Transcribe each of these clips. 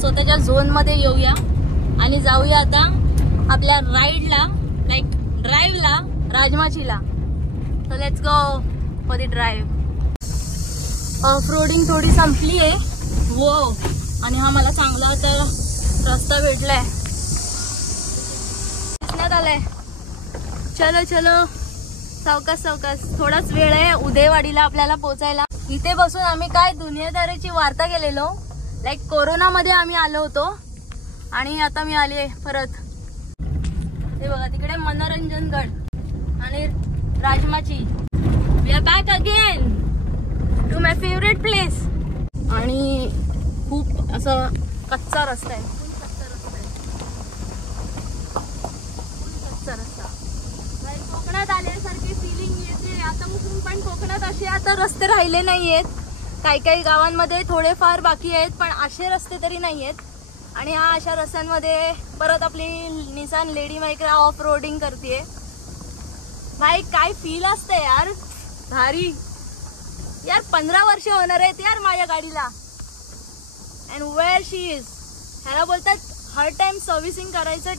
स्वतःच्या झोन मध्ये येऊया आणि जाऊया आता आपल्या राईडला, लाईक ड्राईव्हला, राजमाचीला. So let's go for the drive. Off roading थोडी संपली आहे वो, आणि हा मला चांगला आता रस्ता भेटलाय, दिसण्यात आलाय. चलो चलो, सावकाश सावकाश, थोडाच वेळ आहे उदयवाडीला आपल्याला पोहोचायला. इथे बसून आम्ही काय दुनियादारीची वार्ता केलेलो. लाईक कोरोना मध्ये आम्ही आलो होतो आणि आता मी आले परत. हे बघा तिकडे मनोरंजनगड आणि Rajmachi. We are back again to my favourite place. आणि खूप असं कच्चा रस्ता आहे, फुल कच्चा रस्ता आहे, फुल कच्चा रस्ता. कोकणात आल्यासारखी फिलिंग येते. आता पण कोकणात असे आता रस्ते राहिले नाहीयेत. काही काही गावांमध्ये थोडेफार बाकी आहेत, पण असे रस्ते तरी नाहीयेत. आणि हा अशा रस्त्यांमध्ये परत आपली Nissan lady Micra off roading करते. भाई काय फील असते यार, भारी यार. 15 वर्ष होणार आहेत यार माझ्या गाडीला. अँड वेअर शी इज, ह्याला बोलतात हर टाइम सर्व्हिसिंग करायचं.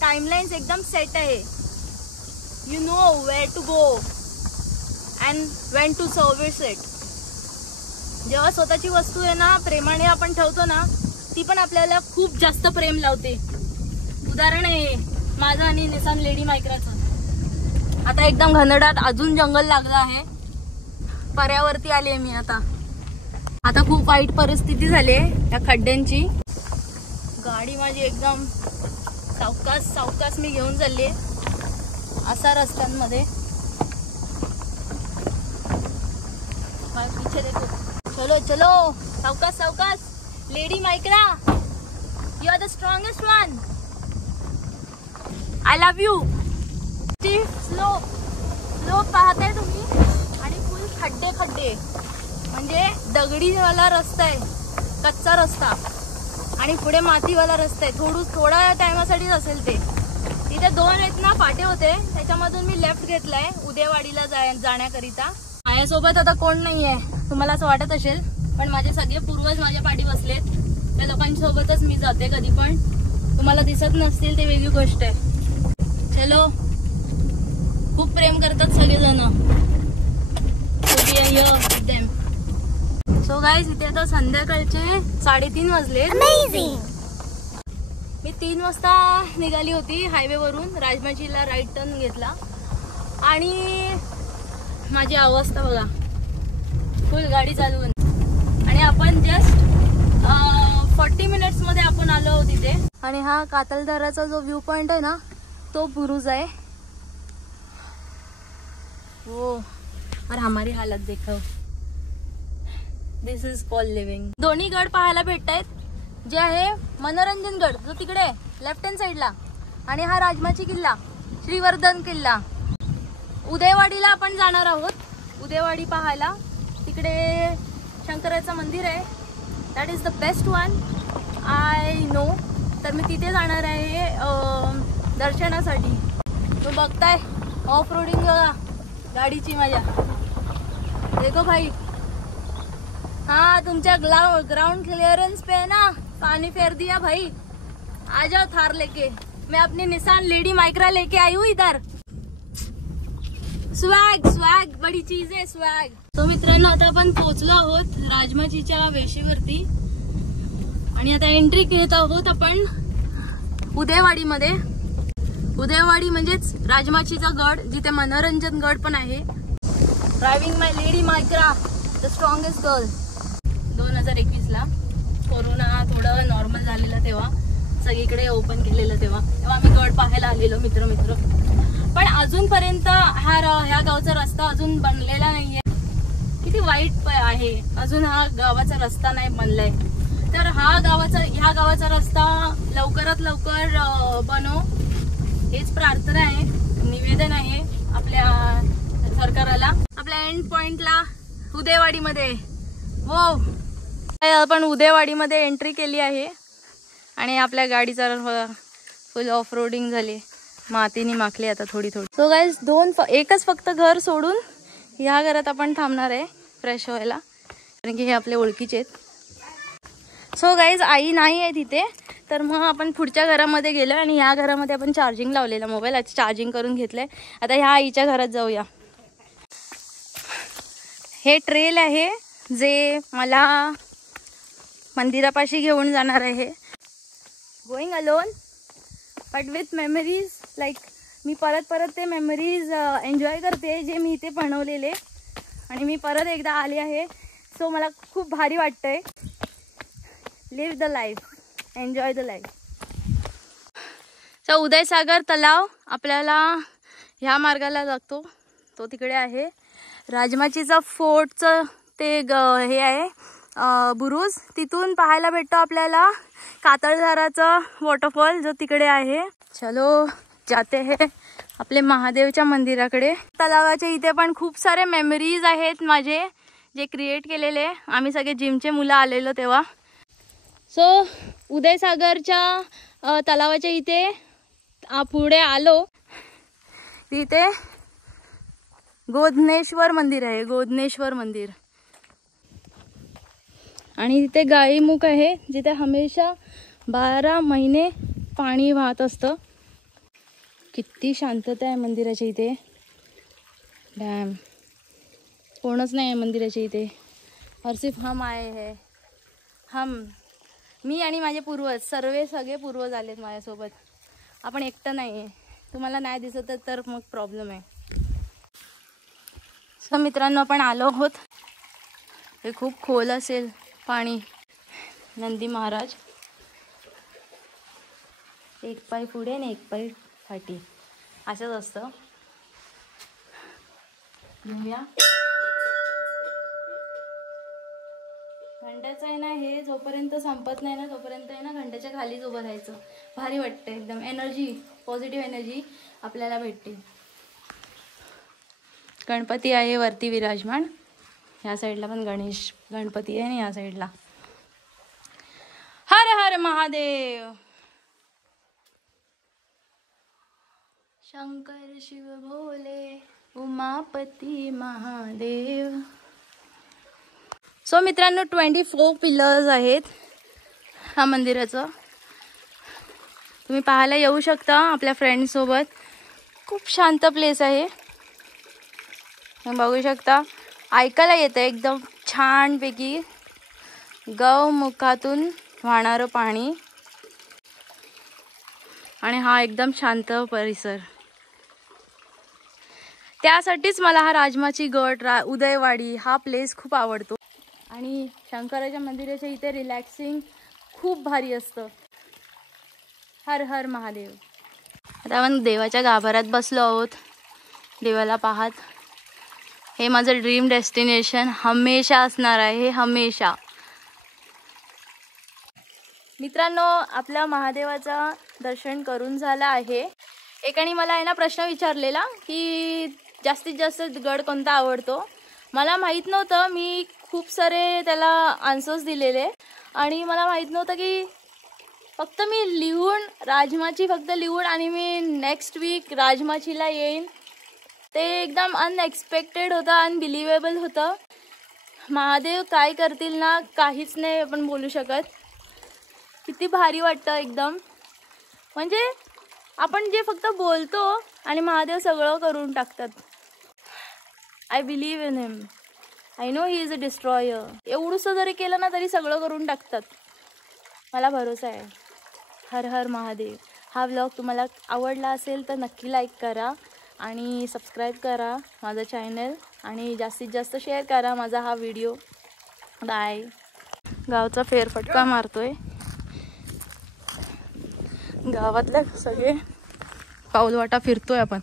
टाइमलाइन्स एकदम सेट आहे. You know where to go and when to service it. जेव्हा स्वतःची वस्तू आहे ना प्रेमाने आपण ठेवतो ना, ती पण आपल्याला खूप जास्त प्रेम लावते. उदाहरण आहे माझं आणि निसान लेडी मायक्राचं. आता एकदम घनदाट अजून जंगल लागलं आहे. पर्यावरती आली आहे मी आता. आता खूप वाईट परिस्थिती झाली आहे त्या खड्ड्यांची. गाडी माझी एकदम सावकाश सावकाश मी घेऊन चालली आहे असा रस्त्यांमध्ये. पीछे देखो. चलो चलो, सावकाश सावकाश. Lady Micra, you are the strongest one. I love you. Slow slow पाहताय तुम्ही, आणि फुल खड्डे खड्डे, म्हणजे दगडीवाला रस्ता आहे, कच्चा रस्ता, आणि पुढे मातीवाला रस्ता आहे. थोड्या टायमासाठीच असेल ते. तिथे 2 आहेत ना फाटे होते, त्याच्यामधून मी लेफ्ट घेतलाय उदयवाडीला जाण्याकरिता. माझ्यासोबत आता कोण नाहीये, तुम्हाला असं वाटत असेल, पण माझे सगळे पूर्वज माझ्या पाठी बसलेत. त्या लोकांसोबतच मी जाते कधी पण. तुम्हाला दिसत नसतील ते वेगळी गोष्ट आहे. चलो, खूप प्रेम करतात सगळेजण. सो गाईज, इथे आता संध्याकाळचे 3:30 वाजले. मी 3 वाजता निघाली होती हायवे वरून. राजमाचीला राईट टर्न घेतला आणि माझी अवस्था बघा, फुल गाडी चालवून. आणि आपण जस्ट 40 मिनिट्स मध्ये आपण आलो आहोत इथे. आणि हा कातलदाराचा जो व्ह्यू पॉइंट आहे ना, तो बुरुज आहे. हो, और हमारी हालत देखो. दिस इज कॉल्ड लिव्हिंग. दोन्ही गड पाहायला भेटतायत, जे आहे मनोरंजनगड जो तिकडे लेफ्ट हँड साईडला, आणि हा राजमाची किल्ला, श्रीवर्धन किल्ला. उदयवाडीला आपण जाणार आहोत, उदयवाडी पाहायला. तिकडे शंकराचं मंदिर आहे, that is the best one I know. तर मी तिथे जाणार आहे दर्शनासाठी. तो बघताय ऑफ रोडिंग गाडीची माझ्या. देखो भाई, हाँ तुमच्या ग्राउंड क्लियरेंस पे है ना, पानी फेर दिया भाई. आ जाओ थार लेके. मैं अपनी निसान लेडी माइक्रा लेके आई हूँ इधर. स्वॅग स्वॅग बड़ी चीज है, स्वॅग. तो मित्रांनो, आता आपण पोहोचलो आहोत राजमाचीच्या वेशीवरती आणि आता एंट्री घेत आहोत आपण उदयवाडीमध्ये. उदयवाडी म्हणजेच राजमाचीचा गड, जिथे मनोरंजन गड पण आहे. Driving my lady Micra, the strongest girl. 2021ला कोरोना थोडं नॉर्मल झालेलं, तेव्हा सगळीकडे ओपन केलेलं, तेव्हा आम्ही गड पाहायला आलेलो मित्र. पण अजूनपर्यंत ह्या गावचा रस्ता अजून बनलेला नाहीये. किती वाईट आहे, अजून हा गावाचा रस्ता नाही बनलाय. तर ह्या गावाचा रस्ता लवकरात लवकर बनव, हेच प्रार्थना आहे, निवेदन आहे आपल्या सरकाराला. आपल्या एंड पॉइंटला उदयवाडीमध्ये हो, आपण उदयवाडीमध्ये एंट्री केली आहे आणि आपल्या गाडीचा फुल ऑफ रोडिंग झाली, मातीने माखली आता थोडी. सो गाईज, एकच फक्त घर सोडून ह्या घरात आपण थांबणार आहे फ्रेश व्हायला, कारण की हे आपले ओळखीचे आहेत. सो गाईज आई नाही आहे तिथे, तर मग आपण पुढच्या घरामध्ये गेलो आणि ह्या घरामध्ये आपण चार्जिंग लावलेला मोबाईल, आता चार्जिंग करून घेतलंय. आता ह्या आईच्या घरात जाऊया. हे ट्रेल आहे जे मला मंदिरापाशी घेऊन जाणार आहे. Going alone but with memories. Like मी परत ते मेमरीज एन्जॉय करते जे मी इथे बनवलेले, आणि मी परत एकदा आले आहे. सो मला खूप भारी वाटतंय. Live the life, enjoy the life. So Udaysagar तलाव आपल्याला ह्या मार्गाला लागतो, तो तिकडे आहे. राजमाचीचा फोर्टचं ते हे आहे बुरुज, तिथून पाहायला भेटतो आपल्याला कातळधाराचा वॉटरफॉल जो तिकडे आहे. चलो जाते हैं आपले महादेवच्या मंदिराकडे. तलावाच्या इथे पण खूप सारे मेमरीज आहेत माझे जे क्रिएट केलेले. आम्ही सगळे जिमचे मुलं आलेलो तेव्हा. सो उदयसागरच्या तलावाच्या इथे पुढे आलो, तिथे गोधनेश्वर मंदिर आहे, गोधनेश्वर मंदिर. आणि तिथे गायीमुख आहे जिथे हमेशा 12 महिने पाणी वाहत असतं. किती शांतता आहे मंदिराच्या इथे. डॅम, कोणच नाही आहे मंदिराच्या इथे. और सिर्फ हम आए है. हम, मी आणि माझे पूर्वज, सगळे पूर्वज आलेत माझ्यासोबत. आपण एकटं नाही आहे. तुम्हाला नाही दिसत तर मग प्रॉब्लेम आहे. सो मित्रांनो, आपण आलो आहोत. हे खूप खोल असेल पाणी. नंदी महाराज, एक पाय पुढे आणि एक पाय पाठी, असंच असतं. घेऊया. घंट्याचं आहे ना, हे जोपर्यंत संपत नाही ना तोपर्यंत आहे ना घंट्याच्या खालीच उभं राहायचं. भारी वाटतं एकदम. एनर्जी, पॉझिटिव्ह एनर्जी आपल्याला भेटते. गणपती आहे वरती विराजमान. ह्या साईडला पण गणपती आहे आणि ह्या साईडला हर हर महादेव. शंकर शिव भोले उमापती महादेव. सो मित्रांनो, 24 पिलर्स आहेत ह्या मंदिराचं. तुम्ही पाहायला येऊ शकता आपल्या फ्रेंड्ससोबत. खूप शांत प्लेस आहे. बघू शकता, ऐकायला येतं एकदम छानपैकी गौमुखातून वाहणारं पाणी. आणि हा एकदम शांत परिसर. त्यासाठीच मला हा राजमाची गड, उदयवाडी हा प्लेस खूप आवडतो. आणि शंकराच्या मंदिराच्या इथे रिलॅक्सिंग खूप भारी असतं. हर हर महादेव. आता आपण देवाच्या गाभाऱ्यात बसलो आहोत, देवाला पाहत. हे माझं ड्रीम डेस्टिनेशन हमेशा असणार आहे, हे हमेशा. मित्रांनो, आपल्या महादेवाचं दर्शन करून झालं आहे. एकाने मला आहे ना प्रश्न विचारलेला की जास्तीत जास्त गड कोणता आवडतो. मला माहीत नव्हतं. मी खूप सारे त्याला आन्सर्स दिलेले आणि मला माहीत नव्हतं की फक्त मी लिहून राजमाची फक्त लिहून आणि मी नेक्स्ट वीक राजमाचीला येईन. ते एकदम अनएक्सपेक्टेड होतं, अनबिलिव्हेबल होतं. महादेव काय करतील ना, काहीच नाही आपण बोलू शकत. किती भारी वाटतं एकदम. म्हणजे आपण जे फक्त बोलतो आणि महादेव सगळं करून टाकतात. I believe in him. I know he is a destroyer. एवढंसं जरी केलं ना तरी सगळं करून टाकतात. मला भरोसा आहे. हर हर महादेव. हा व्लॉग तुम्हाला आवडला असेल तर नक्की लाईक करा आणि सबस्क्राईब करा माझं चॅनल आणि जास्तीत जास्त शेअर करा माझा हा व्हिडिओ. बाय. गावचा फेरफटका मारतोय. गावातल्या सगळे पाऊलवाटा फिरतोय आपण.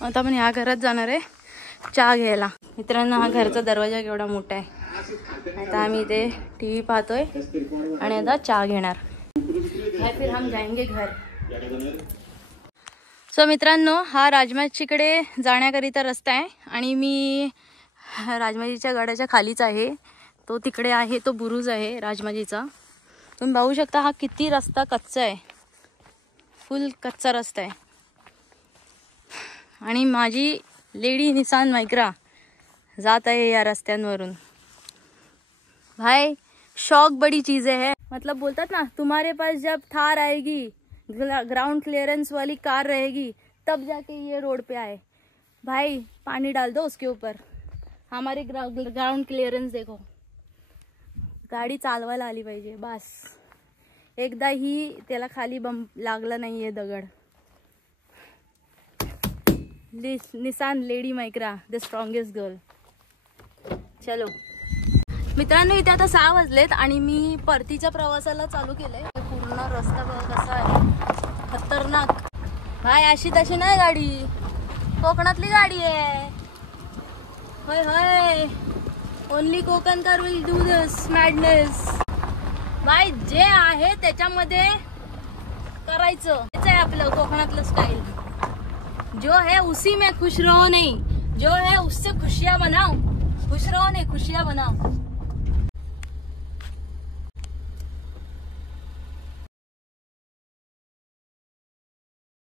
आता आपण ह्या घरात जाणार आहे चहा घ्यायला. मित्रांनो, हा घरचा दरवाजा केवढा मोठा आहे. आता आम्ही इथे TV पाहतोय आणि आता चहा घेणार. फिर हम जाएंगे घर. सो मित्रांनो, हा राजमाचीकडे जाण्याकरिता रस्ता आहे आणि मी राजमाचीच्या गडाच्या खालीच आहे. तो तिकडे आहे, तो बुरुज आहे राजमाचीचा. तुम्ही बघू शकता हा किती रस्ता कच्चा आहे. फुल कच्चा रस्ता आहे. आणि माझी लेडी निसान मायक्रा जात आहे या रस्त्यांवरून. भाई शौक बड़ी चीजें है, मतलब बोलतात ना, तुम्हारे पास जब थार आएगी, ग्राउंड क्लियरेंस वाली कार रहेगी, तब जाके ये रोड पे आए। भाई पानी डाल दो उसके ऊपर, हमारे ग्राउंड क्लिअरन्स देखो। गाडी चालवायला आली पाहिजे बस, एकदाही त्याला खाली बंप लागला नाहीये दगड। Nissan lady Micra, the strongest girl. चलो मित्रांनो, इथे आता 6 वाजलेत आणि मी परतीच्या प्रवासाला चालू केलंय। पूर्ण रस्ता बघा कसा आहे, खतरनाक भाई। अशी तशी नाही गाडी, कोकणातली गाडी आहे। होय होय, only Konkan car will do this madness. भाई जे आहे त्याच्यामध्ये करायचं, तेच आहे आपलं कोकणातलं स्टाईल। जो है उसी में खुश रहो, नहीं जो है उससे खुशियां बनाओ। खुश रहो नहीं, खुशियां बनाओ।